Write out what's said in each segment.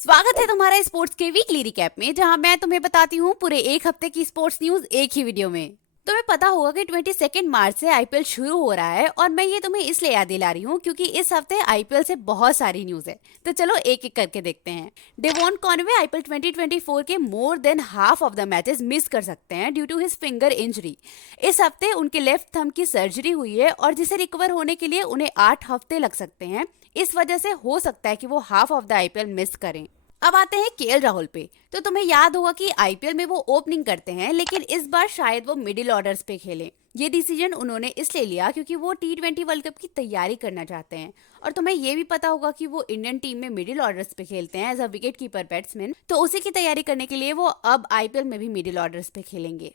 स्वागत है तुम्हारा स्पोर्ट्स के वीकली रिकैप में, जहां मैं तुम्हें बताती हूँ पूरे एक हफ्ते की स्पोर्ट्स न्यूज एक ही वीडियो में। तुम्हें पता होगा कि 22 मार्च से आईपीएल शुरू हो रहा है और मैं ये तुम्हें इसलिए याद दिला रही हूँ क्योंकि इस हफ्ते आईपीएल से बहुत सारी न्यूज है। तो चलो एक एक करके देखते हैं। डेवॉन कॉनवे आईपीएल 2024 के more than half of the matches miss कर सकते हैं due to his finger injury. इस हफ्ते उनके लेफ्ट थंब की सर्जरी हुई है और जिसे रिकवर होने के लिए उन्हें 8 हफ्ते लग सकते हैं। इस वजह से हो सकता है कि वो half of the IPL miss करें। अब आते हैं केएल राहुल पे। तो तुम्हें याद होगा कि आईपीएल में वो ओपनिंग करते हैं, लेकिन इस बार शायद वो मिडिल ऑर्डर्स पे खेलें। ये डिसीजन उन्होंने इसलिए लिया क्योंकि वो T20 वर्ल्ड कप की तैयारी करना चाहते हैं। और तुम्हें ये भी पता होगा कि वो इंडियन टीम में मिडिल ऑर्डर्स पे खेलते हैं as a wicket keeper batsman, तो उसी की तैयारी करने के लिए वो अब आईपीएल में भी मिडिल ऑर्डर्स पे खेलेंगे।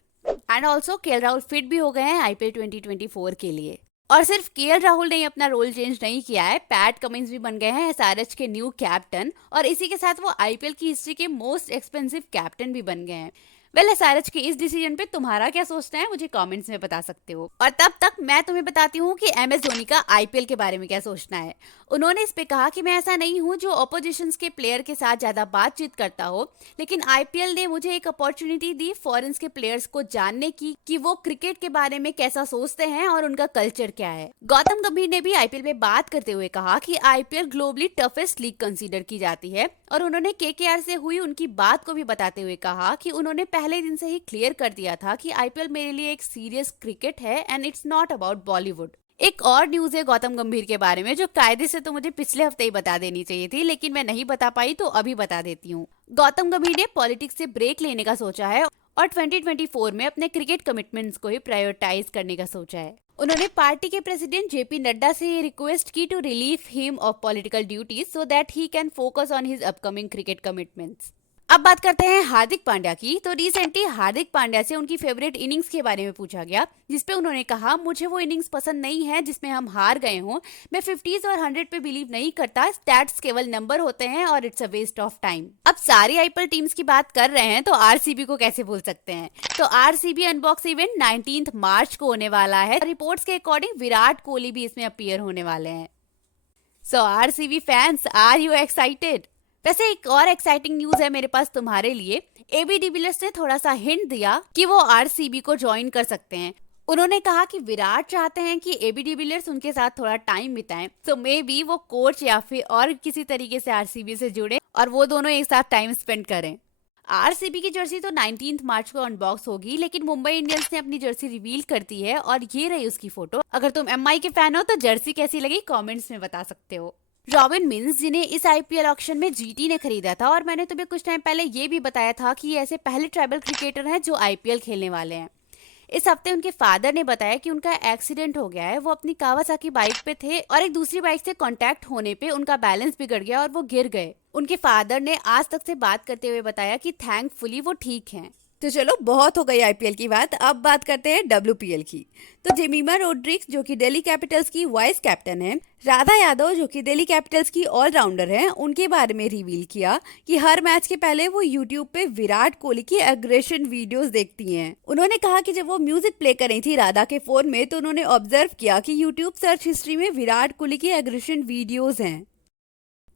And also KL Rahul fit भी हो गए हैं आईपीएल 2024 के लिए। और सिर्फ केएल राहुल ने अपना रोल चेंज नहीं किया है, पैट कमिंस भी बन गए हैं एसआरएच के न्यू कैप्टन और इसी के साथ वो आईपीएल की हिस्ट्री के मोस्ट एक्सपेंसिव कैप्टन भी बन गए हैं। वेल, एसआरएच के इस डिसीजन पे तुम्हारा क्या सोचना है मुझे कमेंट्स में बता सकते हो। और तब तक मैं तुम्हें बताती हूँ कि एमएस धोनी का आईपीएल के बारे में क्या सोचना है। उन्होंने इस पे कहा कि मैं ऐसा नहीं हूँ जो ऑपोजिशन के प्लेयर के साथ ज्यादा बातचीत करता हो, लेकिन आईपीएल ने मुझे एक अपॉर्चुनिटी दी फॉरेन्स के प्लेयर्स को जानने की कि वो क्रिकेट के बारे में कैसा सोचते हैं और उनका कल्चर क्या है। गौतम गंभीर ने भी आईपीएल में बात करते हुए कहा कि IPL globally toughest league consider की जाती है और उन्होंने केकेआर से हुई उनकी बात को भी बताते हुए कहा कि उन्होंने पहले दिन से ही क्लियर कर दिया था कि आईपीएल मेरे लिए एक सीरियस क्रिकेट है and it's not about Bollywood. एक और न्यूज है गौतम गंभीर के बारे में जो कायदे से तो मुझे पिछले हफ्ते ही बता देनी चाहिए थी, लेकिन मैं नहीं बता पाई तो अभी बता देती हूँ। गौतम गंभीर ने पॉलिटिक्स से ब्रेक लेने का सोचा है और 2024 में अपने क्रिकेट कमिटमेंट्स को ही प्रायोरिटाइज करने का सोचा है। उन्होंने पार्टी के प्रेसिडेंट जेपी नड्डा से ये रिक्वेस्ट की to relieve him of political duties so that he can focus on his upcoming cricket commitments. अब बात करते हैं हार्दिक पांड्या की। तो रिसेंटली हार्दिक पांड्या से उनकी फेवरेट इनिंग्स के बारे में पूछा गया, जिसपे उन्होंने कहा मुझे वो इनिंग्स पसंद नहीं है जिसमें हम हार गए हों। मैं 50s और 100 पे बिलीव नहीं करता, स्टैट्स केवल नंबर होते हैं और it's a waste of time. अब सारी आईपीएल टीम्स की बात कर रहे हैं तो आरसीबी को कैसे भूल सकते हैं। तो आरसीबी अनबॉक्स इवेंट 19 मार्च को होने वाला है। रिपोर्ट्स के अकॉर्डिंग विराट कोहली भी इसमें अपीयर होने वाले हैं। So RCB fans, are you excited? वैसे एक और एक्साइटिंग न्यूज है मेरे पास तुम्हारे लिए। एबी डिविलियर्स ने थोड़ा सा हिंट दिया कि वो आरसीबी को ज्वाइन कर सकते हैं। उन्होंने कहा कि विराट चाहते हैं कि एबी डिविलियर्स उनके साथ थोड़ा टाइम बिताएं, तो मे बी वो कोच या फिर और किसी तरीके से आरसीबी से जुड़े और वो दोनों एक साथ टाइम स्पेंड करें। आरसीबी की जर्सी तो 19 मार्च को अनबॉक्स होगी, लेकिन मुंबई इंडियंस ने अपनी जर्सी रिवील कर दी है और ये रही उसकी फोटो। अगर तुम एमआई के फैन हो तो जर्सी कैसी लगी कमेंट्स में बता सकते हो। रॉबिन मिन्स, जिन्हें इस आईपीएल ऑक्शन में जीटी ने खरीदा था, और मैंने तुम्हें कुछ टाइम पहले ये भी बताया था कि ये ऐसे पहले ट्राइबल क्रिकेटर हैं जो आईपीएल खेलने वाले हैं। इस हफ्ते उनके फादर ने बताया कि उनका एक्सीडेंट हो गया है। वो अपनी कावासाकी बाइक पे थे और एक दूसरी बाइक से कांटेक्ट होने पे उनका बैलेंस बिगड़ गया और वो गिर गए। उनके फादर ने आज तक से बात करते हुए बताया कि थैंकफुली वो ठीक हैं। तो चलो, बहुत हो गई आईपीएल की बात, अब बात करते हैं डब्ल्यूपीएल की। तो जेमिमा रोड्रिग्स जो कि दिल्ली कैपिटल्स की वाइस कैप्टन है, राधा यादव जो कि दिल्ली कैपिटल्स की ऑलराउंडर हैं, उनके बारे में रिवील किया कि हर मैच के पहले वो यूट्यूब पे विराट कोहली की एग्रेशन वीडियोस देखती हैं। उन्होंने कहा कि जब वो म्यूजिक प्ले कर रही थी राधा के फोन में तो उन्होंने ऑब्जर्व किया कि यूट्यूब सर्च हिस्ट्री में विराट कोहली की एग्रेशन वीडियोज हैं।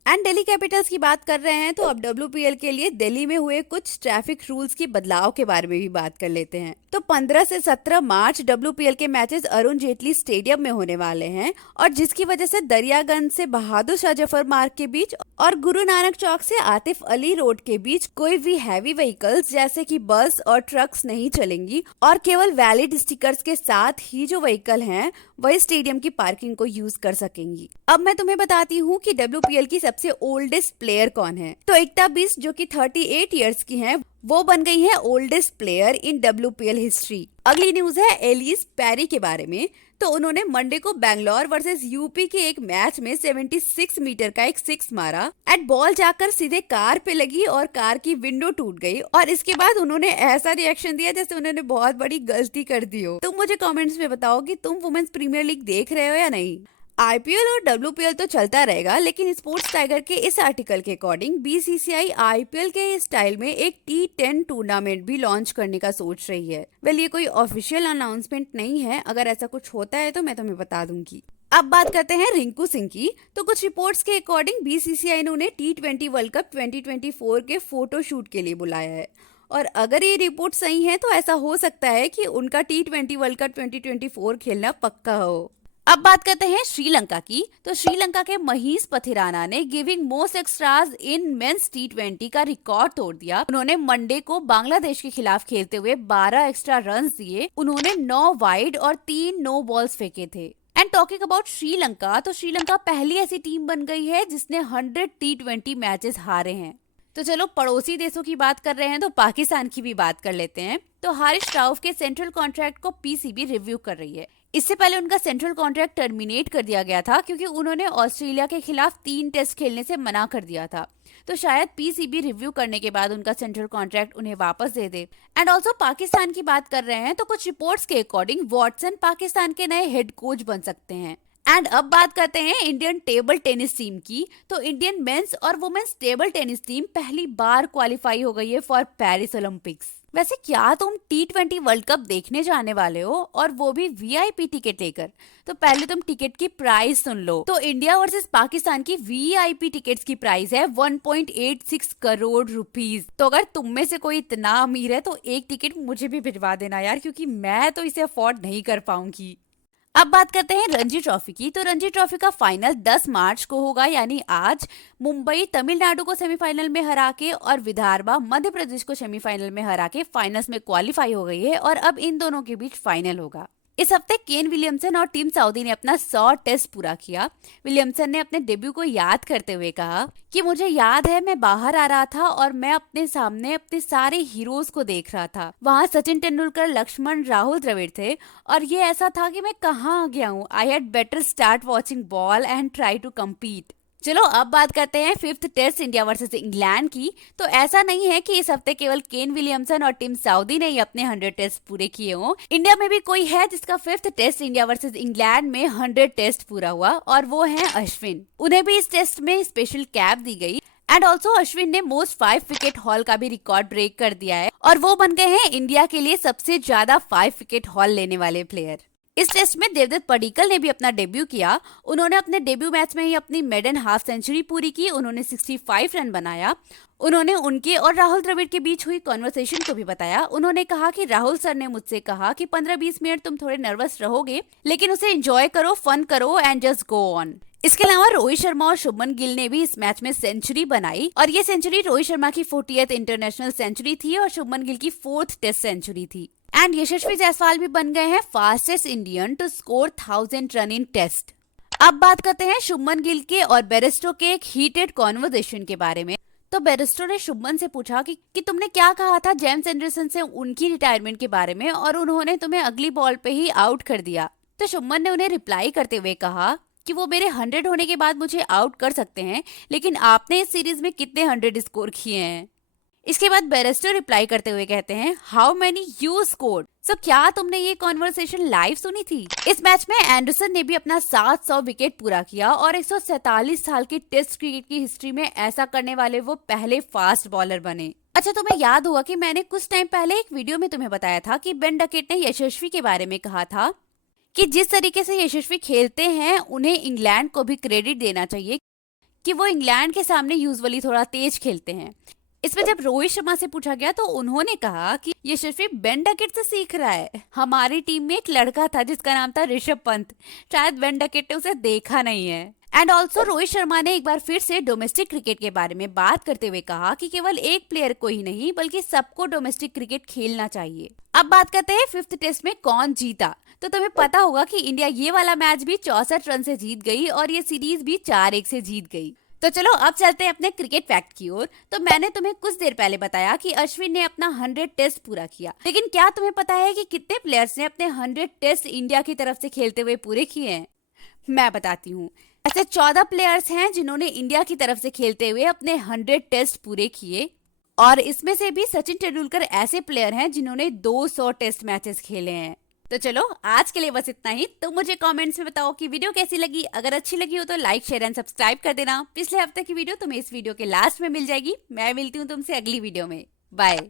एंड दिल्ली कैपिटल्स की बात कर रहे हैं तो अब डब्ल्यूपीएल के लिए दिल्ली में हुए कुछ ट्रैफिक रूल्स के बदलाव के बारे में भी बात कर लेते हैं। तो 15 से 17 मार्च डब्ल्यूपीएल के मैचेस अरुण जेटली स्टेडियम में होने वाले हैं और जिसकी वजह से दरियागंज से बहादुर शाह जफर मार्ग के बीच और गुरु नानक चौक से आतिफ अली रोड के बीच कोई भी हैवी व्हीकल्स जैसे कि बस और ट्रक्स नहीं चलेंगी और केवल वैलिड स्टिकर्स के साथ ही जो व्हीकल हैं वही स्टेडियम की पार्किंग को यूज कर सकेंगी। अब मैं तुम्हें बताती हूँ कि डब्ल्यूपीएल की सबसे ओल्डेस्ट प्लेयर कौन है। तो एकता बिष्ट जो कि 38 इयर्स की हैं, वो बन गई है oldest player in WPL history. अगली न्यूज है एलिस पैरी के बारे में। तो उन्होंने मंडे को बैंगलोर वर्सेस यूपी के एक मैच में 76 मीटर का एक सिक्स मारा एंड बॉल जाकर सीधे कार पे लगी और कार की विंडो टूट गई और इसके बाद उन्होंने ऐसा रिएक्शन दिया जैसे उन्होंने बहुत बड़ी गलती कर दी हो। तुम मुझे कमेंट्स में बताओ कि तुम वुमेन्स प्रीमियर लीग देख रहे हो या नहीं। आईपीएल और डब्ल्यूपीएल तो चलता रहेगा, लेकिन स्पोर्ट्स टाइगर के इस आर्टिकल के अकॉर्डिंग बीसीसीआई आईपीएल के स्टाइल में एक T10 टूर्नामेंट भी लॉन्च करने का सोच रही है। वेल, ये कोई ऑफिशियल अनाउंसमेंट नहीं है, अगर ऐसा कुछ होता है तो मैं तुम्हें बता दूंगी। अब बात करते हैं रिंकू सिंह की। तो कुछ रिपोर्ट्स के अकॉर्डिंग बीसीसीआई ने उन्हें T20 वर्ल्ड कप 2024 के फोटो शूट के लिए बुलाया है। और अगर ये रिपोर्ट सही है तो ऐसा हो सकता है कि उनका T20 वर्ल्ड कप 2024 खेलना पक्का हो। अब बात करते हैं श्रीलंका की। तो श्रीलंका के महीस पथिराना ने giving most extras in men's T20 का रिकॉर्ड तोड़ दिया। उन्होंने मंडे को बांग्लादेश के खिलाफ खेलते हुए 12 एक्स्ट्रा रन्स दिए। उन्होंने 9 वाइड और 3 नो बॉल्स फेंके थे। एंड टॉकिंग अबाउट श्रीलंका, तो श्रीलंका पहली ऐसी टीम बन गई है जिसने 100 T20 मैचेस हारे हैं। तो चलो पड़ोसी देशों की बात कर रहे हैं तो पाकिस्तान की भी बात कर लेते हैं। तो हारिस राउफ के सेंट्रल कॉन्ट्रैक्ट को पीसीबी रिव्यू कर रही है। इससे पहले उनका सेंट्रल कॉन्ट्रैक्ट टर्मिनेट कर दिया गया था क्योंकि उन्होंने ऑस्ट्रेलिया के खिलाफ 3 टेस्ट खेलने से मना कर दिया था। तो शायद पीसीबी रिव्यू करने के बाद उनका सेंट्रल कॉन्ट्रैक्ट उन्हें वापस दे दे। एंड ऑल्सो पाकिस्तान की बात कर रहे हैं तो कुछ रिपोर्ट्स के अकॉर्डिंग वॉटसन पाकिस्तान के नए हेड कोच बन सकते हैं। एंड अब बात करते हैं इंडियन टेबल टेनिस टीम की। तो इंडियन मेंस और वुमेन्स टेबल टेनिस टीम पहली बार क्वालिफाई हो गई है फॉर पेरिस ओलंपिक्स। वैसे क्या तुम T20 वर्ल्ड कप देखने जाने वाले हो, और वो भी वीआईपी टिकट लेकर? तो पहले तुम टिकट की प्राइस सुन लो। तो इंडिया वर्सेस पाकिस्तान की वीआईपी टिकट्स की प्राइस है 1.86 करोड़ रुपीस। तो अगर तुम में से कोई इतना अमीर है तो एक टिकट मुझे भी भिजवा देना यार, क्योंकि मैं तो इसे अफोर्ड नहीं कर पाऊंगी। अब बात करते हैं रणजी ट्रॉफी की। तो रणजी ट्रॉफी का फाइनल 10 मार्च को होगा, यानी आज। मुंबई तमिलनाडु को सेमीफाइनल में हरा के और विदर्भा मध्य प्रदेश को सेमीफाइनल में हरा के फाइनल्स में क्वालिफाई हो गई है और अब इन दोनों के बीच फाइनल होगा। इस हफ्ते केन विलियमसन और टीम साउदी ने अपना 100 टेस्ट पूरा किया। विलियमसन ने अपने डेब्यू को याद करते हुए कहा कि मुझे याद है मैं बाहर आ रहा था और मैं अपने सामने अपने सारे हीरोज को देख रहा था। वहाँ सचिन तेंदुलकर, लक्ष्मण, राहुल द्रविड़ थे और ये ऐसा था कि मैं कहाँ आ गया हूँ। I had better start watching ball and try to compete. चलो अब बात करते हैं 5th test India versus England की। तो ऐसा नहीं है कि इस हफ्ते केवल केन विलियमसन और टीम साउदी ने ही अपने 100 टेस्ट पूरे किए हों। इंडिया में भी कोई है जिसका 5th test India versus England में 100 टेस्ट पूरा हुआ, और वो है अश्विन। उन्हें भी इस टेस्ट में स्पेशल कैप दी गई। एंड ऑल्सो अश्विन ने मोस्ट 5 विकेट हॉल का भी रिकॉर्ड ब्रेक कर दिया है और वो बन गए हैं इंडिया के लिए सबसे ज्यादा 5 विकेट हॉल लेने वाले प्लेयर। इस टेस्ट में देवदत्त पडिक्कल ने भी अपना डेब्यू किया। उन्होंने अपने डेब्यू मैच में ही अपनी मेडन हाफ सेंचुरी पूरी की। उन्होंने 65 रन बनाया। उन्होंने उनके और राहुल द्रविड़ के बीच हुई कॉन्वर्सेशन को भी बताया। उन्होंने कहा कि राहुल सर ने मुझसे कहा कि 15-20 मिनट तुम थोड़े नर्वस रहोगे, लेकिन उसे एंजॉय करो, फन करो एंड जस्ट गो ऑन। इसके अलावा रोहित शर्मा और शुभमन गिल ने भी इस मैच में सेंचुरी बनाई और ये सेंचुरी रोहित शर्मा की 40th इंटरनेशनल सेंचुरी थी और शुभमन गिल की 4th टेस्ट सेंचुरी थी। एंड यशस्वी जायसवाल भी बन गए हैं fastest Indian to score 1000 run in test. अब बात करते हैं शुभमन गिल के और बेरेस्टो के एक हीटेड कॉन्वर्सेशन के बारे में। तो बेरेस्टो ने शुभमन से पूछा कि तुमने क्या कहा था जेम्स एंडरसन से उनकी रिटायरमेंट के बारे में और उन्होंने तुम्हें अगली बॉल पे ही आउट कर दिया। तो शुभमन ने उन्हें रिप्लाई करते हुए कहा कि वो मेरे 100 होने के बाद मुझे आउट कर सकते हैं, लेकिन आपने इस सीरीज में कितने 100 स्कोर किए हैं। इसके बाद बेरेस्टो रिप्लाई करते हुए कहते हैं हाउ मेनी यू स्कोर्ड। सो क्या तुमने ये कॉन्वर्सेशन लाइव सुनी थी? इस मैच में एंडरसन ने भी अपना 700 विकेट पूरा किया और 147 साल की टेस्ट क्रिकेट की हिस्ट्री में ऐसा करने वाले वो पहले फास्ट बॉलर बने। अच्छा, तुम्हें याद होगा कि मैंने कुछ टाइम पहले एक वीडियो में तुम्हें बताया था कि बेन डकेट ने यशस्वी के बारे में कहा था कि जिस तरीके से यशस्वी खेलते हैं उन्हें इंग्लैंड को भी क्रेडिट देना चाहिए कि वो इंग्लैंड के सामने यूजुअली थोड़ा तेज खेलते हैं। इसमें जब रोहित शर्मा से पूछा गया तो उन्होंने कहा कि यशस्वी बेन डकेट से सीख रहा है। हमारी टीम में एक लड़का था जिसका नाम था ऋषभ पंत, शायद बेन डकेट ने उसे देखा नहीं है। एंड ऑल्सो रोहित शर्मा ने एक बार फिर से डोमेस्टिक क्रिकेट के बारे में बात करते हुए कहा कि केवल एक प्लेयर को ही नहीं बल्कि सबको डोमेस्टिक क्रिकेट खेलना चाहिए। अब बात करते हैं 5th टेस्ट में कौन जीता। तो तुम्हें पता होगा कि इंडिया ये वाला मैच भी 64 रन से जीत गई और ये सीरीज भी 4-1 से जीत गई। तो चलो अब चलते हैं अपने क्रिकेट फैक्ट की ओर। तो मैंने तुम्हें कुछ देर पहले बताया कि अश्विन ने अपना 100 टेस्ट पूरा किया, लेकिन क्या तुम्हें पता है कि कितने प्लेयर्स ने अपने 100 टेस्ट इंडिया की तरफ से खेलते हुए पूरे किए हैं? मैं बताती हूँ। ऐसे 14 प्लेयर्स हैं जिन्होंने इंडिया की तरफ से खेलते हुए अपने 100 टेस्ट पूरे किए और इसमें से भी सचिन तेंदुलकर ऐसे प्लेयर हैं जिन्होंने 200 टेस्ट मैचेस खेले हैं। तो चलो आज के लिए बस इतना ही। तुम मुझे कमेंट्स में बताओ कि वीडियो कैसी लगी। अगर अच्छी लगी हो तो लाइक, शेयर एंड सब्सक्राइब कर देना। पिछले हफ्ते की वीडियो तुम्हें इस वीडियो के लास्ट में मिल जाएगी। मैं मिलती हूँ तुमसे अगली वीडियो में। बाय।